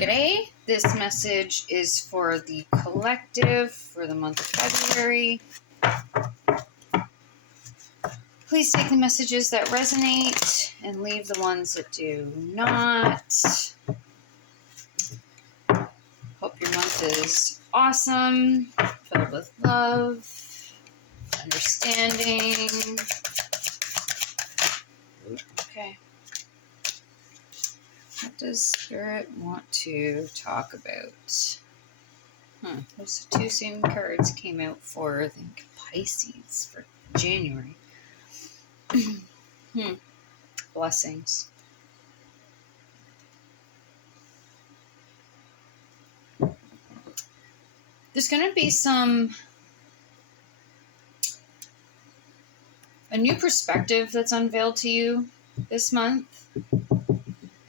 G'day. This message is for the collective for the month of February. Please take the messages that resonate and leave the ones that do not. Hope your month is awesome, filled with love, understanding. Okay. What does Spirit want to talk about? Those two same cards came out for, I think, Pisces for January. Blessings. There's going to be a new perspective that's unveiled to you this month.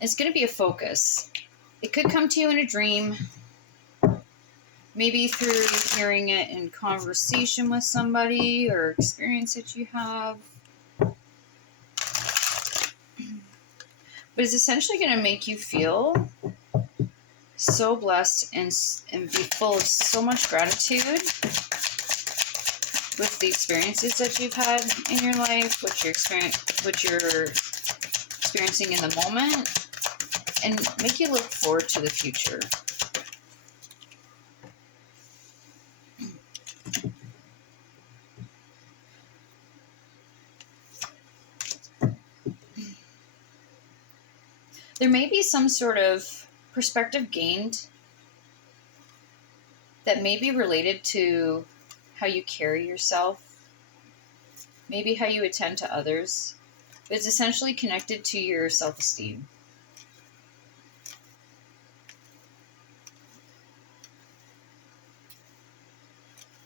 It's going to be a focus. It could come to you in a dream, maybe through hearing it in conversation with somebody or experience that you have. But it's essentially going to make you feel so blessed and be full of so much gratitude with the experiences that you've had in your life, what you're experiencing in the moment, and make you look forward to the future. There may be some sort of perspective gained that may be related to how you carry yourself, maybe how you attend to others, but it's essentially connected to your self-esteem.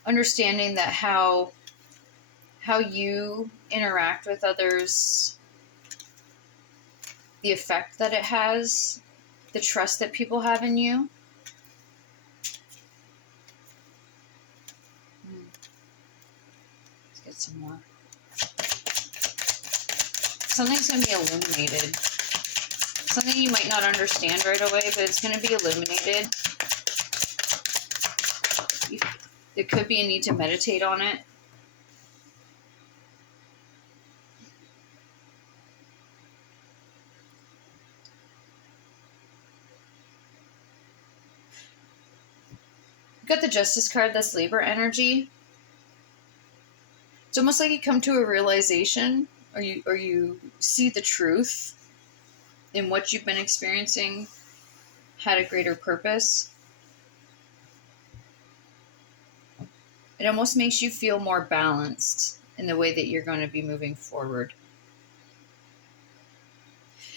Understanding that how you interact with others, the effect that it has, the trust that people have in you. Let's get some more. Something's going to be illuminated. Something you might not understand right away, but it's going to be illuminated. There could be a need to meditate on it. You've got the Justice card, that's Libra energy. It's almost like you come to a realization, or you see the truth in what you've been experiencing had a greater purpose. It almost makes you feel more balanced in the way that you're going to be moving forward.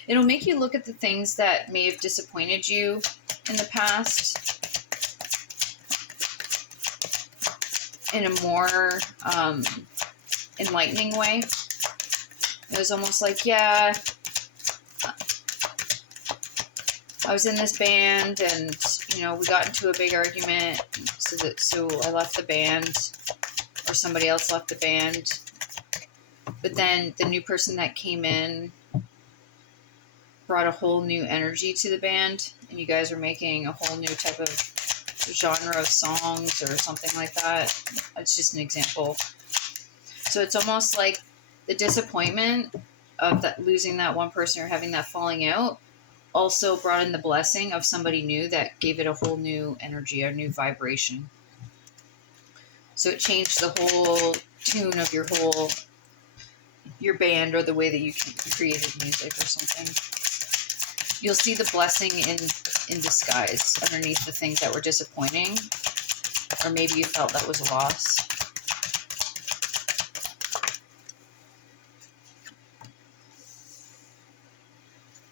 It'll make you look at the things that may have disappointed you in the past in a more enlightening way. It was almost like, yeah, I was in this band and, we got into a big argument, so I left the band, or somebody else left the band. But then the new person that came in brought a whole new energy to the band, and you guys are making a whole new type of genre of songs or something like that. It's just an example. So it's almost like the disappointment of that, losing that one person or having that falling out, also brought in the blessing of somebody new that gave it a whole new energy, a new vibration. So it changed the whole tune of your band, or the way that you created music or something. You'll see the blessing in disguise underneath the things that were disappointing, or maybe you felt that was a loss.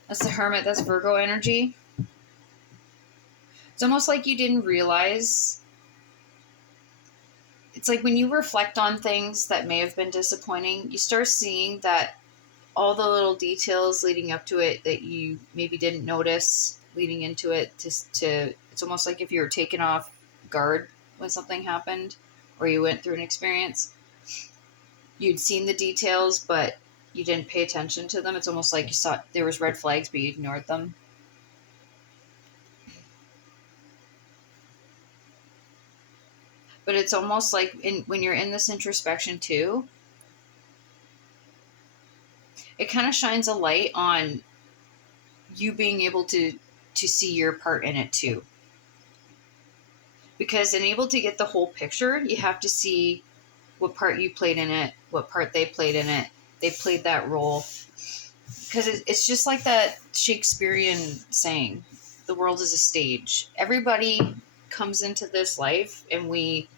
That's the Hermit, that's Virgo energy. It's almost like you didn't realize. It's like when you reflect on things that may have been disappointing, you start seeing that all the little details leading up to it that you maybe didn't notice leading into it, it's almost like if you were taken off guard when something happened or you went through an experience. You'd seen the details, but you didn't pay attention to them. It's almost like you saw there was red flags, but you ignored them. But it's almost like when you're in this introspection too, it kind of shines a light on you being able to see your part in it too. Because in able to get the whole picture, you have to see what part you played in it, what part they played in it. They played that role. Because it's just like that Shakespearean saying, the world is a stage. Everybody comes into this life and we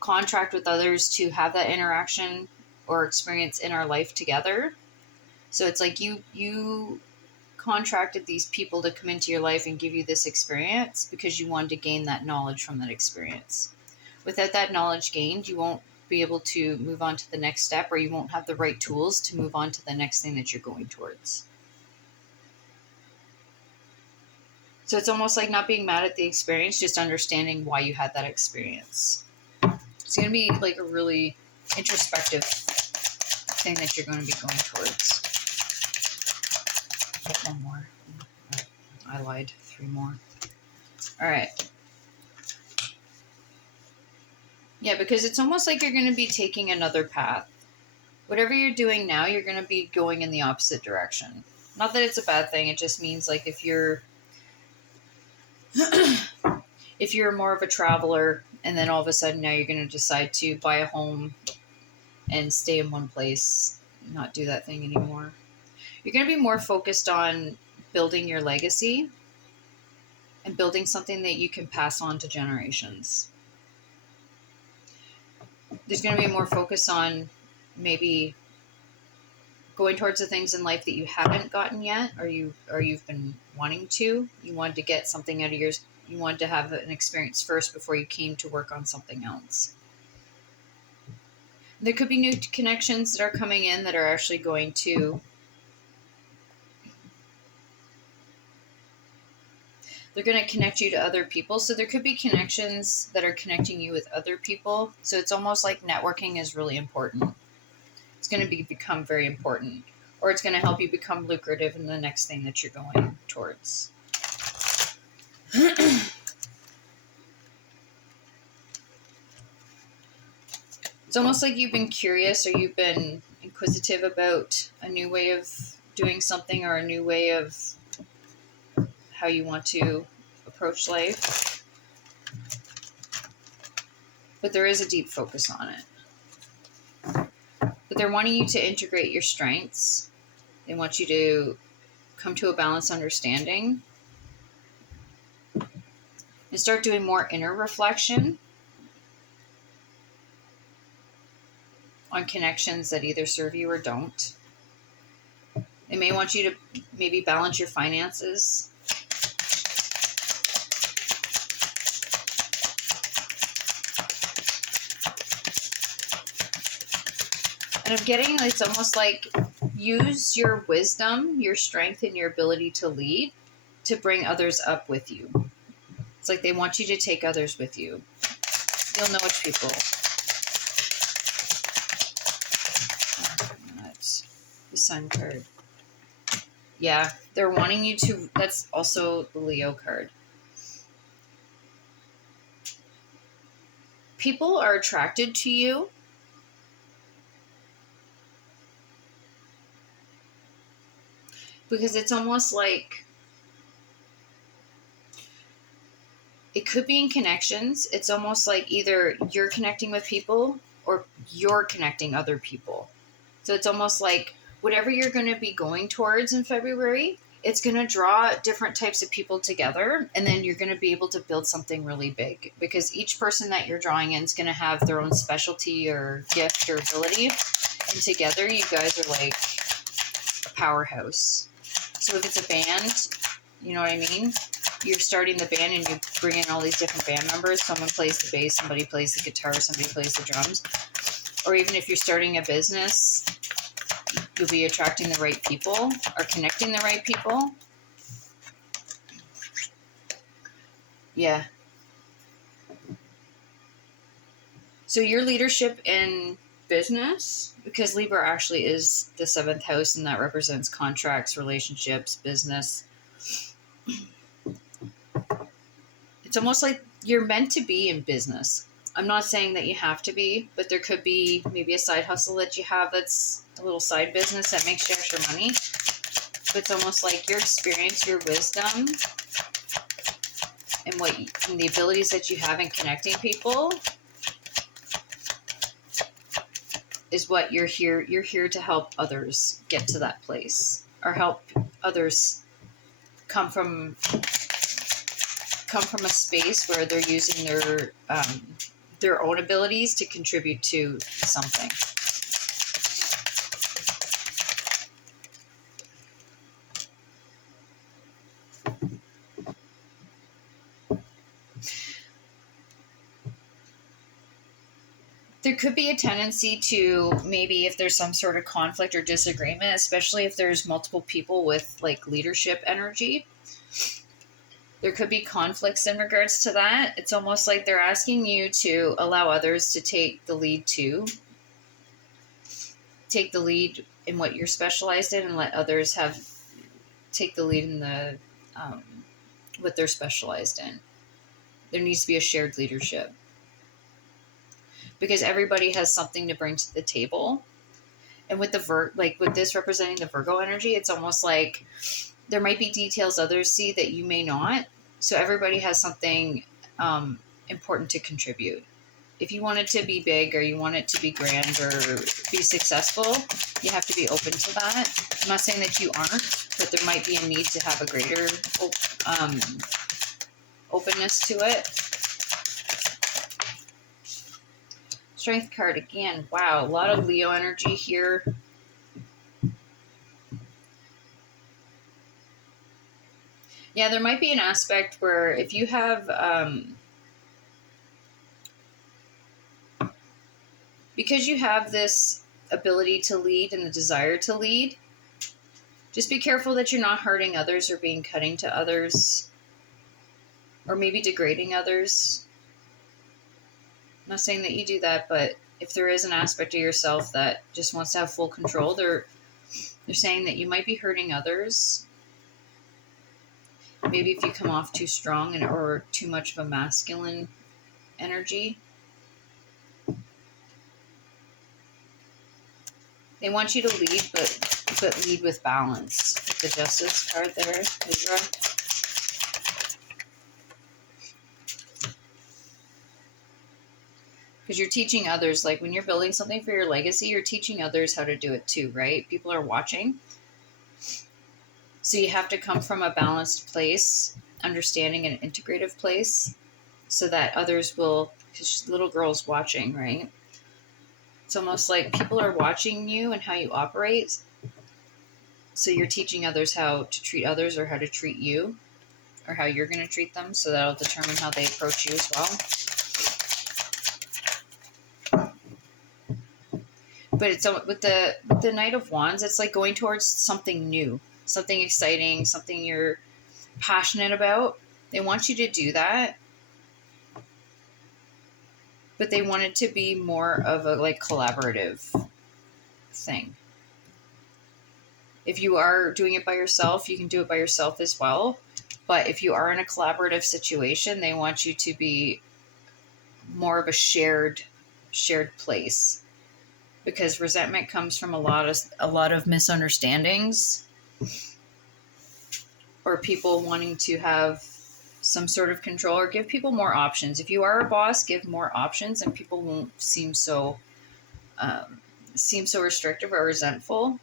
contract with others to have that interaction or experience in our life together. So it's like you contracted these people to come into your life and give you this experience because you wanted to gain that knowledge from that experience. Without that knowledge gained, you won't be able to move on to the next step, or you won't have the right tools to move on to the next thing that you're going towards. So it's almost like not being mad at the experience, just understanding why you had that experience. It's going to be like a really introspective thing that you're going to be going towards. One more. I lied. 3 more. All right. Yeah, because it's almost like you're going to be taking another path. Whatever you're doing now, you're going to be going in the opposite direction. Not that it's a bad thing. It just means like if you're if you're more of a traveler and then all of a sudden now you're going to decide to buy a home and stay in one place, not do that thing anymore. You're going to be more focused on building your legacy and building something that you can pass on to generations. There's going to be more focus on maybe going towards the things in life that you haven't gotten yet, or you've been wanting to. You wanted to get something out of yours. You wanted to have an experience first before you came to work on something else. There could be new connections that are coming in that are actually going to. They're going to connect you to other people. So there could be connections that are connecting you with other people. So it's almost like networking is really important. It's going to become very important. Or it's going to help you become lucrative in the next thing that you're going towards. It's almost like you've been curious or you've been inquisitive about a new way of doing something or a new way of how you want to approach life. But there is a deep focus on it. But they're wanting you to integrate your strengths. They want you to come to a balanced understanding and start doing more inner reflection on connections that either serve you or don't. They may want you to maybe balance your finances. And I'm getting it's almost like use your wisdom, your strength, and your ability to lead to bring others up with you. It's like they want you to take others with you. You'll know which people. That's the Sun card. Yeah, they're wanting you to. That's also the Leo card. People are attracted to you because it's almost like it could be in connections. It's almost like either you're connecting with people or you're connecting other people. So it's almost like whatever you're going to be going towards in February, it's going to draw different types of people together, and then you're going to be able to build something really big because each person that you're drawing in is going to have their own specialty or gift or ability, and together you guys are like a powerhouse. So if it's a band, you know what I mean? You're starting the band and you bring in all these different band members. Someone plays the bass, somebody plays the guitar, somebody plays the drums. Or even if you're starting a business, you'll be attracting the right people or connecting the right people. Yeah. So your leadership in business, because Libra actually is the 7th house and that represents contracts, relationships, business. It's almost like you're meant to be in business. I'm not saying that you have to be, but there could be maybe a side hustle that you have that's a little side business that makes you extra money. But it's almost like your experience, your wisdom, and and the abilities that you have in connecting people is what you're here. You're here to help others get to that place, or help others come from a space where they're using their own abilities to contribute to something. There could be a tendency to, maybe if there's some sort of conflict or disagreement, especially if there's multiple people with like leadership energy, there could be conflicts in regards to that. It's almost like they're asking you to allow others to take the lead too. Take the lead in what you're specialized in, and let others take the lead in the what they're specialized in. There needs to be a shared leadership, because everybody has something to bring to the table. And with with this representing the Virgo energy, it's almost like there might be details others see that you may not. So everybody has something important to contribute. If you want it to be big, or you want it to be grand, or be successful, you have to be open to that. I'm not saying that you aren't, but there might be a need to have a greater openness to it. Strength card again. Wow, a lot of Leo energy here. Yeah, there might be an aspect where if you have, because you have this ability to lead and the desire to lead, just be careful that you're not hurting others, or being cutting to others, or maybe degrading others. I'm not saying that you do that, but if there is an aspect of yourself that just wants to have full control, they're saying that you might be hurting others. Maybe if you come off too strong or too much of a masculine energy. They want you to lead, but lead with balance. The Justice card there, Libra. Because you're teaching others, like when you're building something for your legacy, you're teaching others how to do it too, right? People are watching. So you have to come from a balanced place, understanding an integrative place, so that others will, because little girl's watching, right? It's almost like people are watching you and how you operate. So you're teaching others how to treat others, or how to treat you, or how you're going to treat them. So that'll determine how they approach you as well. But it's with the Knight of Wands, it's like going towards something new, something exciting, something you're passionate about. They want you to do that, but they want it to be more of a like collaborative thing. If you are doing it by yourself, you can do it by yourself as well. But if you are in a collaborative situation, they want you to be more of a shared place. Because resentment comes from a lot of misunderstandings, or people wanting to have some sort of control, or give people more options. If you are a boss, give more options, and people won't seem so restrictive or resentful.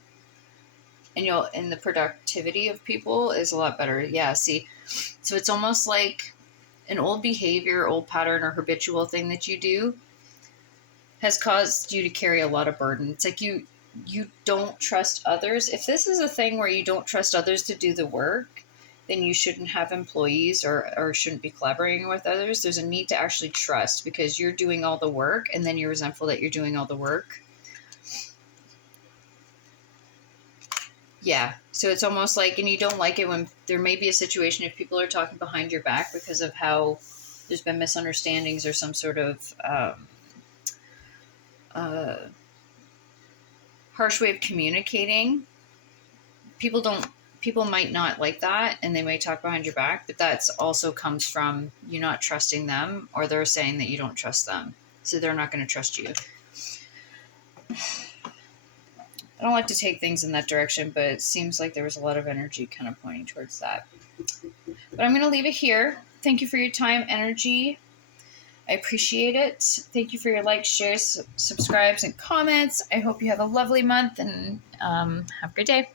And the productivity of people is a lot better. Yeah, see, so it's almost like an old behavior, old pattern, or habitual thing that you do has caused you to carry a lot of burden. It's like you don't trust others. If this is a thing where you don't trust others to do the work, then you shouldn't have employees, or shouldn't be collaborating with others. There's a need to actually trust, because you're doing all the work, and then you're resentful that you're doing all the work. Yeah. So it's almost like, and you don't like it when there may be a situation if people are talking behind your back because of how there's been misunderstandings, or some sort of harsh way of communicating. People might not like that, and they may talk behind your back, but that's also comes from you not trusting them, or they're saying that you don't trust them. So they're not going to trust you. I don't like to take things in that direction, but it seems like there was a lot of energy kind of pointing towards that. But I'm going to leave it here. Thank you for your time, energy. I appreciate it. Thank you for your likes, shares, subscribes, and comments. I hope you have a lovely month, and have a great day.